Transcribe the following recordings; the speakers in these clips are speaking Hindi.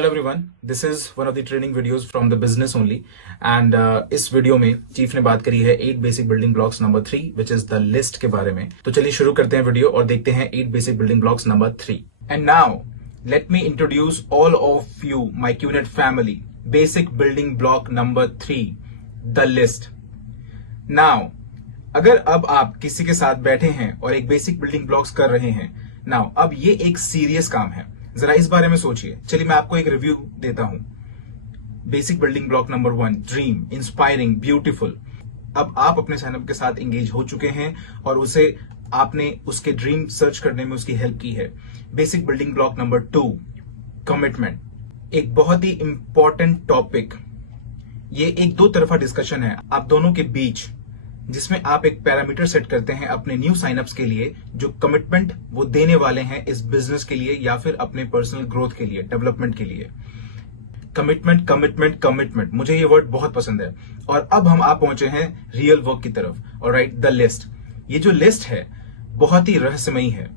Hello everyone, this is one of the training videos from the business only and इस वीडियो में चीफ ने बात करी है 8 basic building blocks number 3 which is the list के बारे में। तो चलिए शुरू करते हैं वीडियो और देखते हैं 8 basic building blocks number 3। And now let me introduce all of you my QNet family basic building block number 3, the list. Now अगर अब आप किसी के साथ बैठे हैं और एक बेसिक बिल्डिंग ब्लॉक्स कर रहे हैं, नाउ अब ये एक सीरियस काम है, जरा इस बारे में सोचिए। चलिए मैं आपको एक रिव्यू देता हूं। Basic building block number 1, dream, inspiring, beautiful. अब आप अपने साइनअप के साथ एंगेज हो चुके हैं और उसे आपने उसके ड्रीम सर्च करने में उसकी हेल्प की है। Basic building block number 2, commitment. एक बहुत ही इंपॉर्टेंट टॉपिक, ये एक दो तरफा डिस्कशन है आप दोनों के बीच, जिसमें आप एक पैरामीटर सेट करते हैं अपने न्यू साइनअप्स के लिए, जो कमिटमेंट वो देने वाले हैं इस बिजनेस के लिए या फिर अपने पर्सनल ग्रोथ के लिए, डेवलपमेंट के लिए। कमिटमेंट कमिटमेंट कमिटमेंट, मुझे ये वर्ड बहुत पसंद है। और अब हम आप पहुंचे हैं रियल वर्क की तरफ। Alright, the list. ये जो लिस्ट है बहुत ही रहस्यमयी है।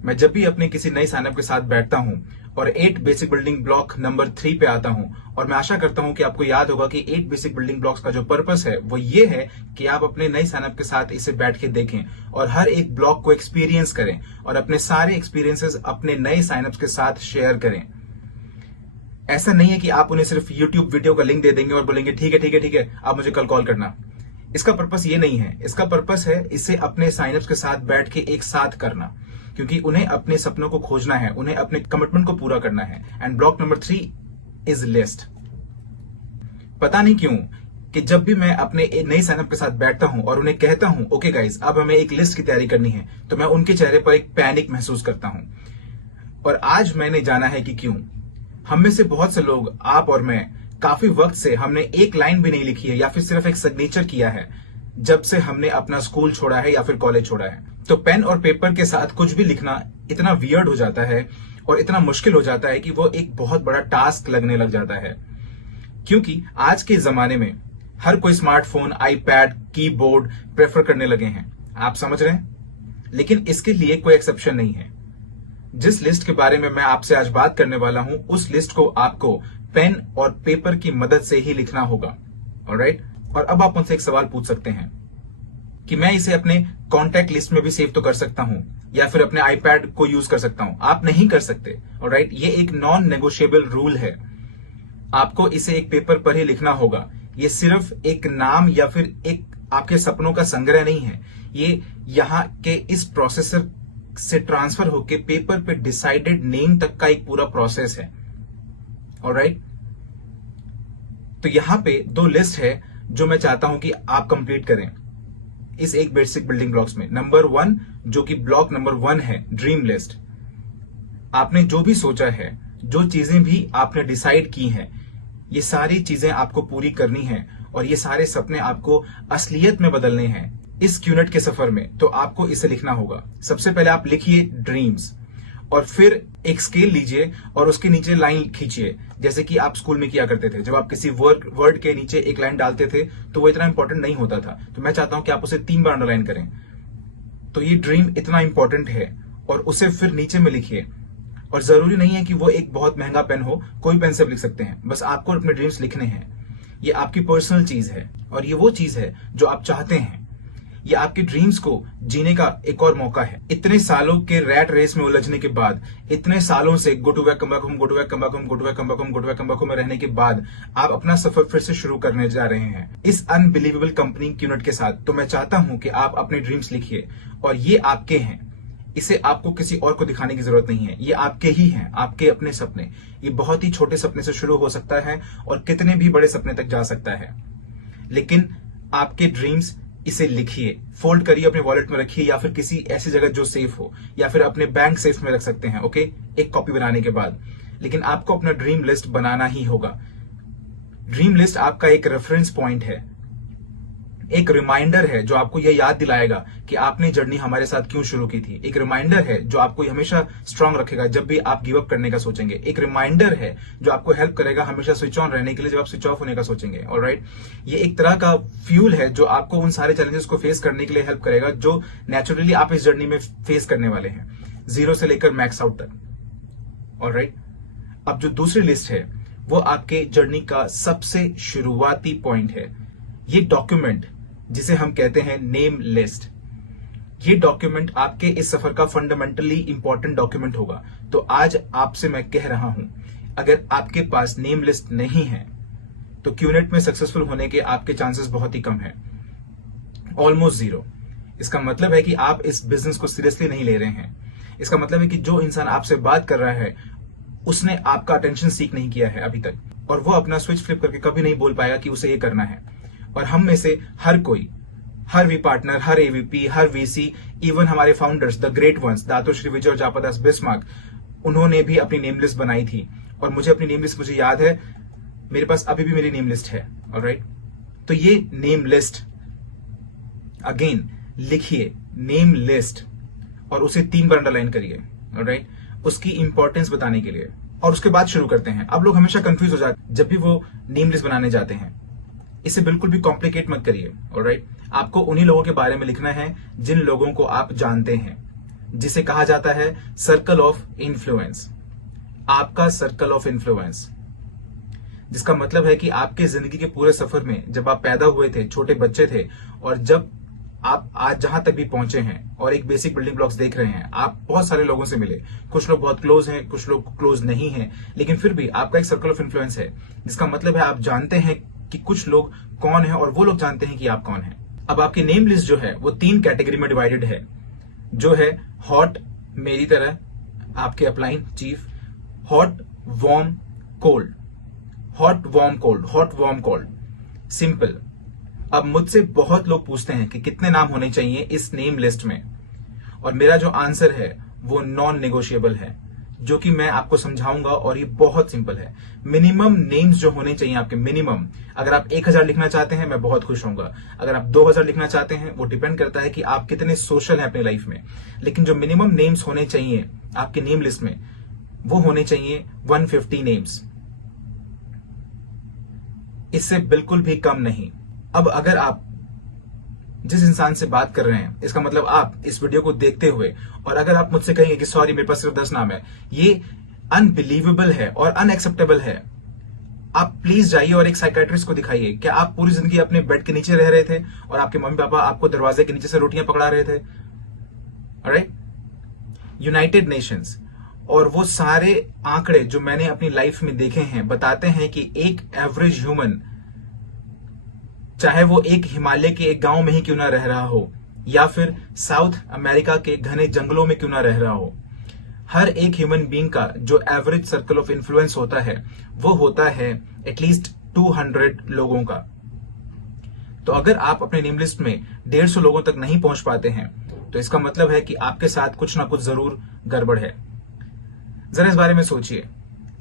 मैं जब भी अपने किसी नए साइनअप के साथ बैठता हूं और 8 बेसिक बिल्डिंग ब्लॉक नंबर 3 पे आता हूं, और मैं आशा करता हूं कि आपको याद होगा कि 8 बेसिक बिल्डिंग ब्लॉक्स का जो पर्पस है वो ये है कि आप अपने नए साइनअप के साथ इसे बैठ के देखें और हर एक ब्लॉक को एक्सपीरियंस करें और अपने सारे एक्सपीरियंसेस अपने नए साइनअप्स के साथ शेयर करें। ऐसा नहीं है कि आप उन्हें सिर्फ यूट्यूब वीडियो का लिंक दे देंगे और बोलेंगे ठीक है ठीक है ठीक है, आप मुझे कल कॉल करना। इसका पर्पस ये नहीं है। इसका पर्पस है इसे अपने साइनअप्स के साथ बैठ के एक साथ करना, क्योंकि उन्हें अपने सपनों को खोजना है, उन्हें अपने कमिटमेंट को पूरा करना है। And block number 3 is list. पता नहीं क्यों कि जब भी मैं अपने नए साइनअप के साथ बैठता हूं और उन्हें कहता हूं ओके गाइज अब हमें एक लिस्ट की तैयारी करनी है, तो मैं उनके चेहरे पर एक पैनिक महसूस करता हूं। और आज मैंने जाना है कि क्यों। हम में से बहुत से लोग, आप और मैं, काफी वक्त से हमने एक लाइन भी नहीं लिखी है या फिर सिर्फ एक सिग्नेचर किया है जब से हमने अपना स्कूल छोड़ा है या फिर कॉलेज छोड़ा है। तो पेन और पेपर के साथ कुछ भी लिखना इतना वियर्ड हो जाता है और इतना मुश्किल हो जाता है कि वो एक बहुत बड़ा टास्क लगने लग जाता है। क्योंकि आज के जमाने में हर कोई स्मार्टफोन, आईपैड, कीबोर्ड प्रेफर करने लगे हैं, आप समझ रहे हैं। लेकिन इसके लिए कोई एक्सेप्शन नहीं है। जिस लिस्ट के बारे में मैं आपसे आज बात करने वाला हूं, उस लिस्ट को आपको पेन और पेपर की मदद से ही लिखना होगा। ऑलराइट। और अब आप मुझसे एक सवाल पूछ सकते हैं कि मैं इसे अपने कॉन्टैक्ट लिस्ट में भी सेव तो कर सकता हूं या फिर अपने आईपैड को यूज कर सकता हूं। आप नहीं कर सकते। ऑलराइट, ये एक नॉन नेगोशिएबल रूल है। आपको इसे एक पेपर पर ही लिखना होगा। ये सिर्फ एक नाम या फिर एक आपके सपनों का संग्रह नहीं है। ये यहां के इस प्रोसेसर से ट्रांसफर होकर पेपर पे डिसाइडेड नेम तक का एक पूरा प्रोसेस है। ऑलराइट, तो यहां पे 2 लिस्ट है जो मैं चाहता हूं कि आप कंप्लीट करें इस एक बेसिक बिल्डिंग ब्लॉक्स में। नंबर 1 जो कि ब्लॉक नंबर 1 है, ड्रीम लिस्ट। आपने जो भी सोचा है, जो चीजें भी आपने डिसाइड की हैं, ये सारी चीजें आपको पूरी करनी है और ये सारे सपने आपको असलियत में बदलने हैं इस क्यूनेट के सफर में। तो आपको इसे लिखना होगा। सबसे पहले आप लिखिए ड्रीम्स और फिर एक स्केल लीजिए और उसके नीचे लाइन खींचिए, जैसे कि आप स्कूल में किया करते थे। जब आप किसी वर्ड के नीचे एक लाइन डालते थे तो वो इतना इंपॉर्टेंट नहीं होता था। तो मैं चाहता हूं कि आप उसे 3 बार अंडरलाइन करें। तो ये ड्रीम इतना इंपॉर्टेंट है और उसे फिर नीचे में लिखिए। और जरूरी नहीं है कि वो एक बहुत महंगा पेन हो, कोई पेन से लिख सकते हैं। बस आपको अपने ड्रीम्स लिखने हैं। ये आपकी पर्सनल चीज है और ये वो चीज है जो आप चाहते हैं। ये आपके ड्रीम्स को जीने का एक और मौका है। इतने सालों के रैट रेस में उलझने के बाद, इतने सालों से go to back come back home, go to back come back home, go to back come back home, go to back come back home में रहने के बाद आप अपना सफर फिर से शुरू करने जा रहे हैं इस अनबिलीवेबल कंपनी क्यूनेट के साथ। तो मैं चाहता हूं कि आप अपने ड्रीम्स लिखिए और ये आपके हैं। इसे आपको किसी और को दिखाने की जरूरत नहीं है। ये आपके ही हैं, आपके अपने सपने। ये बहुत ही छोटे सपने से शुरू हो सकता है और कितने भी बड़े सपने तक जा सकता है। लेकिन आपके ड्रीम्स, इसे लिखिए, फोल्ड करिए, अपने वॉलेट में रखिए या फिर किसी ऐसी जगह जो सेफ हो, या फिर अपने बैंक सेफ में रख सकते हैं। ओके, एक कॉपी बनाने के बाद। लेकिन आपको अपना ड्रीम लिस्ट बनाना ही होगा। ड्रीम लिस्ट आपका एक रेफरेंस पॉइंट है, एक रिमाइंडर है जो आपको यह याद दिलाएगा कि आपने जर्नी हमारे साथ क्यों शुरू की थी। एक रिमाइंडर है जो आपको हमेशा स्ट्रांग रखेगा जब भी आप गिव अप करने का सोचेंगे। एक रिमाइंडर है जो आपको हेल्प करेगा हमेशा स्विच ऑन रहने के लिए जब आप स्विच ऑफ होने का सोचेंगे। ऑलराइट, ये एक तरह का फ्यूल है जो आपको उन सारे चैलेंजेस को फेस करने के लिए हेल्प करेगा जो नेचुरली आप इस जर्नी में फेस करने वाले हैं, 0 से लेकर मैक्स आउट तक। ऑलराइट, अब जो दूसरी लिस्ट है वो आपके जर्नी का सबसे शुरुआती पॉइंट है। ये डॉक्यूमेंट जिसे हम कहते हैं नेम लिस्ट, ये डॉक्यूमेंट आपके इस सफर का फंडामेंटली इंपॉर्टेंट डॉक्यूमेंट होगा। तो आज आपसे मैं कह रहा हूं, अगर आपके पास नेम लिस्ट नहीं है तो क्यूनेट में सक्सेसफुल होने के आपके चांसेस बहुत ही कम है, ऑलमोस्ट जीरो। इसका मतलब है कि आप इस बिजनेस को सीरियसली नहीं ले रहे हैं। इसका मतलब है कि जो इंसान आपसे बात कर रहा है उसने आपका अटेंशन सीक नहीं किया है अभी तक, और वो अपना स्विच फ्लिप करके कभी नहीं बोल पाएगा कि उसे ये करना है। और हम में से हर कोई, हर वी पार्टनर, हर एवीपी, हर वीसी, इवन हमारे founders, the great ones, Dato' Sri Vijay और जापदास बिस्मार्क, उन्होंने भी अपनी नेम लिस्ट बनाई थी। और मुझे अपनी नेम लिस्ट मुझे याद है, मेरे पास अभी भी मेरी नेम लिस्ट है। ऑलराइट, तो ये नेम लिस्ट, अगेन लिखिए नेम लिस्ट और उसे 3 बार अंडरलाइन करिए। ऑलराइट, उसकी इंपॉर्टेंस बताने के लिए। और उसके बाद शुरू करते हैं। अब लोग हमेशा कंफ्यूज हो जाते हैं जब भी वो नेम लिस्ट बनाने जाते हैं। इसे बिल्कुल भी कॉम्प्लिकेट मत करिए। ऑलराइट, आपको उन्हीं लोगों के बारे में लिखना है जिन लोगों को आप जानते हैं, जिसे कहा जाता है सर्कल ऑफ इन्फ्लुएंस। आपका सर्कल ऑफ इन्फ्लुएंस, जिसका मतलब है कि आपके जिंदगी के पूरे सफर में जब आप पैदा हुए थे, छोटे बच्चे थे, और जब आप आज जहां तक भी पहुंचे हैं और एक बेसिक बिल्डिंग ब्लॉक्स देख रहे हैं, आप बहुत सारे लोगों से मिले। कुछ लोग बहुत क्लोज हैं, कुछ लोग क्लोज नहीं हैं, लेकिन फिर भी आपका एक सर्कल ऑफ इन्फ्लुएंस है, जिसका मतलब है आप जानते हैं कि कुछ लोग कौन है और वो लोग जानते हैं कि आप कौन है। अब आपकी नेम लिस्ट जो है वो 3 कैटेगरी में डिवाइडेड है, जो है हॉट, मेरी तरह, आपके upline chief, hot, warm, cold, hot, warm, cold, hot, warm, cold, simple. अब मुझसे बहुत लोग पूछते हैं कि कितने नाम होने चाहिए इस नेम लिस्ट में, और मेरा जो आंसर है वो नॉन नेगोशिएबल है, जो कि मैं आपको समझाऊंगा। और ये बहुत सिंपल है। मिनिमम नेम्स जो होने चाहिए आपके, मिनिमम, अगर आप 1000 लिखना चाहते हैं मैं बहुत खुश होऊंगा। अगर आप 2000 लिखना चाहते हैं, वो डिपेंड करता है कि आप कितने सोशल हैं अपनी लाइफ में, लेकिन जो मिनिमम नेम्स होने चाहिए आपके नेम लिस्ट में वो होने चाहिए 150 नेम्स, इससे बिल्कुल भी कम नहीं। अब अगर आप जिस इंसान से बात कर रहे हैं, इसका मतलब आप इस वीडियो को देखते हुए, और अगर आप मुझसे कहेंगे कि सॉरी मेरे पास सिर्फ 10 नाम है, ये अनबिलीवेबल है और अनएक्सेप्टेबल है। आप प्लीज जाइए और एक साइकेट्रिस्ट को दिखाइए। क्या आप पूरी जिंदगी अपने बेड के नीचे रह रहे थे और आपके मम्मी पापा आपको दरवाजे के नीचे से रोटियां पकड़ा रहे थे? ऑलराइट, यूनाइटेड नेशंस और वो सारे आंकड़े जो मैंने अपनी लाइफ में देखे हैं बताते हैं कि एक एवरेज ह्यूमन, चाहे वो एक हिमालय के एक गांव में ही क्यों ना रह रहा हो या फिर साउथ अमेरिका के घने जंगलों में क्यों ना रह रहा हो, हर एक ह्यूमन बीइंग का जो एवरेज सर्कल ऑफ इन्फ्लुएंस होता है वो होता है एटलीस्ट 200 लोगों का। तो अगर आप अपने नेम लिस्ट में 150 लोगों तक नहीं पहुंच पाते हैं तो इसका मतलब है कि आपके साथ कुछ ना कुछ जरूर गड़बड़ है। जरा इस बारे में सोचिए,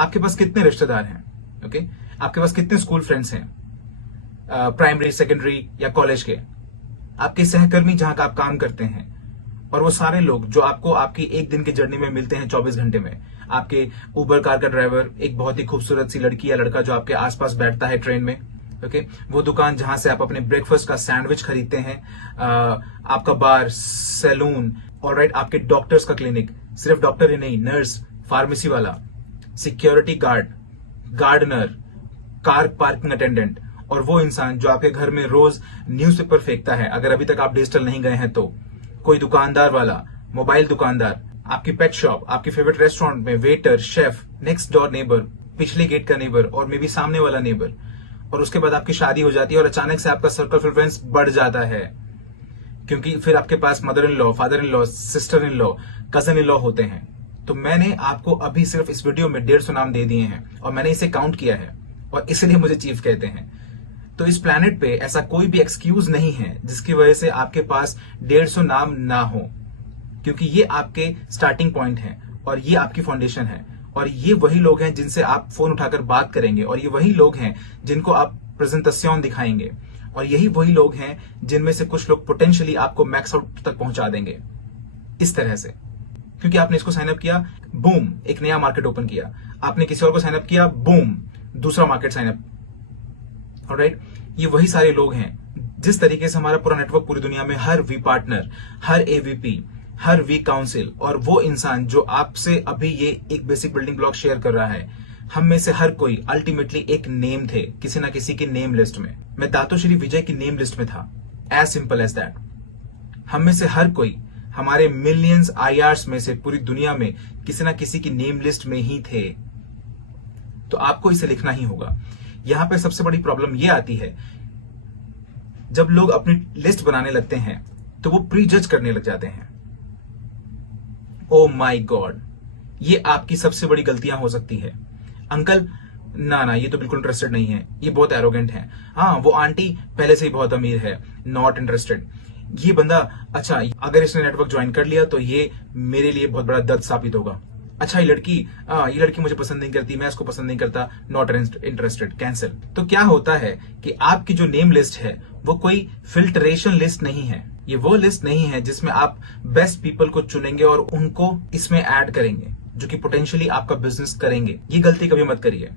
आपके पास कितने रिश्तेदार हैं? ओके, आपके पास कितने स्कूल फ्रेंड्स हैं, प्राइमरी, सेकेंडरी या कॉलेज के, आपके सहकर्मी जहां का आप काम करते हैं, और वो सारे लोग जो आपको आपकी एक दिन की जर्नी में मिलते हैं 24 घंटे में, आपके उबर कार का ड्राइवर, एक बहुत ही खूबसूरत सी लड़की या लड़का जो आपके आसपास बैठता है ट्रेन में, ओके, वो दुकान जहां से आप अपने ब्रेकफास्ट का सैंडविच खरीदते हैं, आपका बार, सैलून, ऑलराइट, आपके डॉक्टर्स का क्लिनिक, सिर्फ डॉक्टर ही नहीं, नर्स, फार्मेसी वाला, security guard, gardener, car parking attendant, और वो इंसान जो आपके घर में रोज न्यूज़पेपर फेंकता है, अगर अभी तक आप डिजिटल नहीं गए हैं तो, कोई दुकानदार वाला, मोबाइल दुकानदार, आपकी पेट शॉप, आपकी फेवरेट रेस्टोरेंट में waiter, chef, next door neighbour, पिछले गेट का नेबर और मे बी सामने वाला नेबर। और उसके बाद आपकी शादी हो जाती है और अचानक से आपका सर्कल ऑफ इन्फ्लुएंस बढ़ जाता है, क्योंकि फिर आपके पास mother in law, father in law, sister in law, cousin in law होते हैं। तो मैंने आपको अभी सिर्फ इस वीडियो में 150 नाम दे दिए हैं और मैंने इसे काउंट किया है, और इसलिए मुझे चीफ कहते हैं। तो इस प्लैनेट पे ऐसा कोई भी एक्सक्यूज नहीं है जिसकी वजह से आपके पास 150 नाम ना हो, क्योंकि ये आपके स्टार्टिंग पॉइंट है और ये आपकी फाउंडेशन है, और ये वही लोग हैं जिनसे आप फोन उठाकर बात करेंगे, और ये वही लोग हैं जिनको आप प्रेजेंटेशन दिखाएंगे, और यही वही लोग हैं जिनमें से कुछ लोग पोटेंशियली आपको मैक्स आउट तक पहुंचा देंगे इस तरह से। क्योंकि आपने इसको साइन अप किया, बूम, एक नया मार्केट ओपन किया, आपने किसी और को साइन अप किया, बूम, दूसरा मार्केट साइन अप। ऑलराइट, ये वही सारे लोग हैं। जिस तरीके से हमारा पूरा नेटवर्क पूरी दुनिया में, हर वी पार्टनर, हर एवीपी, हर वी काउंसिल, और वो इंसान जो आपसे अभी ये एक बेसिक बिल्डिंग ब्लॉक शेयर कर रहा है, हम में से हर कोई अल्टीमेटली एक नेम थे किसी ना किसी की नेम लिस्ट में। मैं दातोश्री विजय की नेम लिस्ट में था, एज सिंपल एज दैट। हम में से हर कोई हमारे मिलियंस IRs में से पूरी दुनिया में किसी ना किसी की नेम लिस्ट में ही थे। तो आपको इसे लिखना ही होगा। यहां पे सबसे बड़ी प्रॉब्लम यह आती है, जब लोग अपनी लिस्ट बनाने लगते हैं तो वो प्री जज करने लग जाते हैं। ओ माय गॉड, ये आपकी सबसे बड़ी गलतियां हो सकती है। अंकल ना ये तो बिल्कुल इंटरेस्टेड नहीं है, ये बहुत एरोगेंट है। हाँ, वो आंटी पहले से ही बहुत अमीर है, नॉट इंटरेस्टेड। ये बंदा, अच्छा अगर इसने नेटवर्क ज्वाइन कर लिया तो ये मेरे लिए बहुत बड़ा दर्द साबित होगा। अच्छा ये लड़की मुझे पसंद नहीं करती, मैं इसको पसंद नहीं करता, नॉट इंटरेस्टेड, कैंसिल। तो क्या होता है कि आपकी जो नेम लिस्ट है वो कोई फिल्टरेशन लिस्ट नहीं है। ये वो लिस्ट नहीं है जिसमें आप बेस्ट पीपल को चुनेंगे और उनको इसमें ऐड करेंगे जो कि पोटेंशियली आपका बिजनेस करेंगे। ये गलती कभी मत करिए,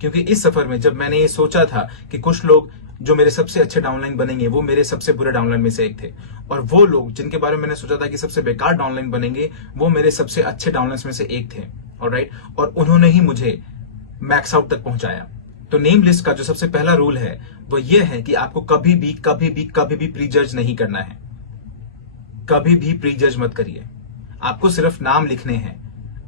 क्योंकि इस सफर में जब मैंने ये सोचा था कि कुछ लोग जो मेरे सबसे अच्छे डाउनलाइन बनेंगे वो मेरे सबसे बुरे डाउनलाइन में से एक थे, और वो लोग जिनके बारे में मैंने सोचा था कि सबसे बेकार डाउनलाइन बनेंगे वो मेरे सबसे अच्छे डाउनलाइन में से एक थे। ऑलराइट, और उन्होंने ही मुझे मैक्स आउट तक पहुंचाया। तो नेम लिस्ट का जो सबसे पहला रूल है वो ये है कि आपको कभी भी प्री जज नहीं करना है। कभी भी प्री जज मत करिए, आपको सिर्फ नाम लिखने हैं।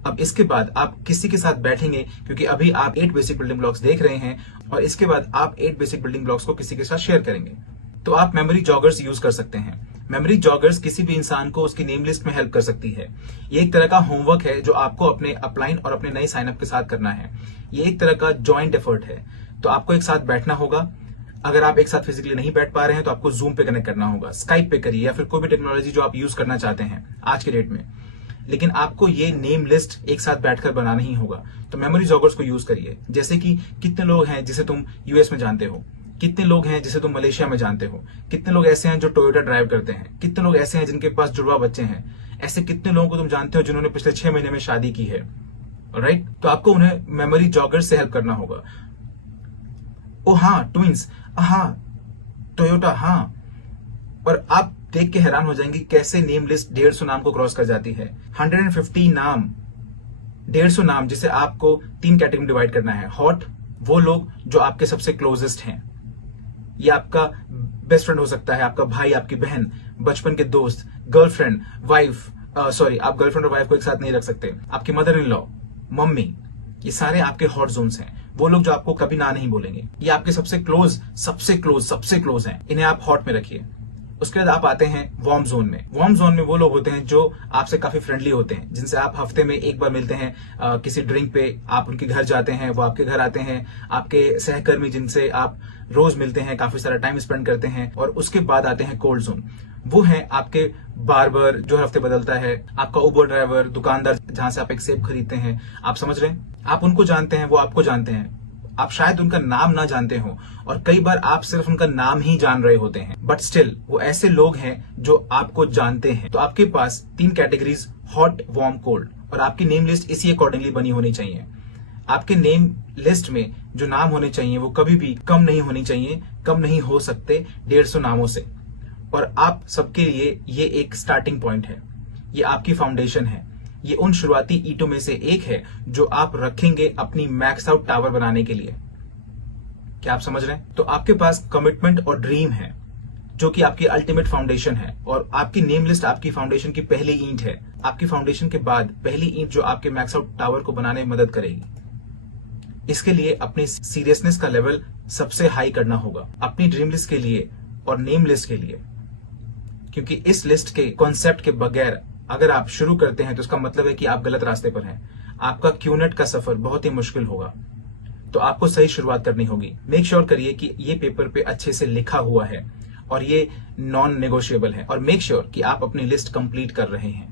अब इसके बाद आप किसी के साथ बैठेंगे, क्योंकि अभी आप 8 बेसिक बिल्डिंग ब्लॉक्स देख रहे हैं और इसके बाद आप 8 बेसिक बिल्डिंग ब्लॉक्स को किसी के साथ शेयर करेंगे। तो आप मेमोरी जॉगर्स यूज कर सकते हैं। मेमोरी जॉगर्स किसी भी इंसान को उसकी नेम लिस्ट में हेल्प कर सकती है। ये एक तरह का होमवर्क है जो आपको अपने अपलाइन और अपने नए साइनअप के साथ करना है। ये एक तरह का जॉइंट एफर्ट है। तो आपको एक साथ बैठना होगा। अगर आप एक साथ फिजिकली नहीं बैठ पा रहे हैं तो आपको जूम पे कनेक्ट करना होगा, स्काइप पे करिए या फिर कोई भी टेक्नोलॉजी जो आप यूज करना चाहते हैं आज के डेट में। लेकिन आपको ये नेम लिस्ट एक साथ बैठकर बनाना ही होगा। तो मेमोरी जॉगर्स को यूज करिए। जैसे कि कितने लोग हैं जिसे तुम यूएस में जानते हो, कितने लोग हैं जिसे तुम मलेशिया में जानते हो, कितने लोग ऐसे हैं जो टोयोटा ड्राइव करते हैं, कितने लोग ऐसे हैं जिनके पास जुड़वा बच्चे हैं, ऐसे कितने लोगों को तुम जानते हो जिन्होंने पिछले 6 महीने में शादी की है। ऑलराइट, तो आपको उन्हें मेमोरी जॉगर्स से हेल्प करना होगा। ओ हाँ, ट्विंस, हाँ टोयोटा, हाँ। और आप देख के हैरान हो जाएंगे कैसे नेम लिस्ट 150 नाम को क्रॉस कर जाती है। 150 नाम, 150 नाम, जिसे आपको 3 कैटेगरी में डिवाइड करना है। हॉट, वो लोग जो आपके सबसे क्लोजेस्ट हैं। ये आपका बेस्ट फ्रेंड हो सकता है, आपका भाई, आपकी बहन, बचपन के दोस्त, गर्लफ्रेंड, वाइफ, सॉरी आप गर्लफ्रेंड और वाइफ को एक साथ नहीं रख सकते, आपकी मदर इन लॉ, मम्मी, ये सारे आपके हॉट जोन्स हैं। वो लोग जो आपको कभी ना नहीं बोलेंगे, ये आपके सबसे क्लोज हैं, इन्हें आप हॉट में रखिए। उसके बाद आप आते हैं वार्म जोन में। वार्म जोन में वो लोग होते हैं जो आपसे काफी फ्रेंडली होते हैं, जिनसे आप हफ्ते में एक बार मिलते हैं, किसी ड्रिंक पे आप उनके घर जाते हैं, वो आपके घर आते हैं, आपके सहकर्मी जिनसे आप रोज मिलते हैं, काफी सारा टाइम स्पेंड करते हैं। और उसके बाद आते हैं कोल्ड जोन। वो है आपके बार्बर जो हर हफ्ते बदलता है, आपका उबर ड्राइवर, दुकानदार जहां से आप एक सेब खरीदते हैं। आप समझ रहे हैं, आप उनको जानते हैं, वो आपको जानते हैं। आप शायद उनका नाम ना जानते हो और कई बार आप सिर्फ उनका नाम ही जान रहे होते हैं, बट स्टिल वो ऐसे लोग हैं जो आपको जानते हैं। तो आपके पास 3 कैटेगरीज, हॉट, वार्म, कोल्ड, और आपकी नेम लिस्ट इसी अकॉर्डिंगली बनी होनी चाहिए। आपके नेम लिस्ट में जो नाम होने चाहिए वो कभी भी कम नहीं होनी चाहिए, कम नहीं हो सकते 150 नामों से। और आप सबके लिए ये एक स्टार्टिंग पॉइंट है, ये आपकी फाउंडेशन है, ये उन शुरुआती ईंटों में से एक है जो आप रखेंगे अपनी मैक्स आउट टावर बनाने के लिए। क्या आप समझ रहे हैं? तो आपके पास कमिटमेंट और ड्रीम है जो कि आपकी अल्टीमेट फाउंडेशन है, और आपकी नेम लिस्ट आपकी फाउंडेशन की पहली ईंट है। आपकी फाउंडेशन के बाद पहली ईंट जो आपके मैक्स आउट टावर को बनाने में मदद करेगी। इसके लिए अपनी सीरियसनेस का लेवल सबसे हाई करना होगा अपनी ड्रीम लिस्ट के लिए और नेम लिस्ट के लिए, क्योंकि इस लिस्ट के कॉन्सेप्ट के बगैर अगर आप शुरू करते हैं तो इसका मतलब है कि आप गलत रास्ते पर हैं। आपका क्यूनेट का सफर बहुत ही मुश्किल होगा। तो आपको सही शुरुआत करनी होगी। मेक श्योर करिए कि ये पेपर पे अच्छे से लिखा हुआ है और ये नॉन नेगोशिएबल है, और मेक श्योर कि आप अपनी लिस्ट कंप्लीट कर रहे हैं।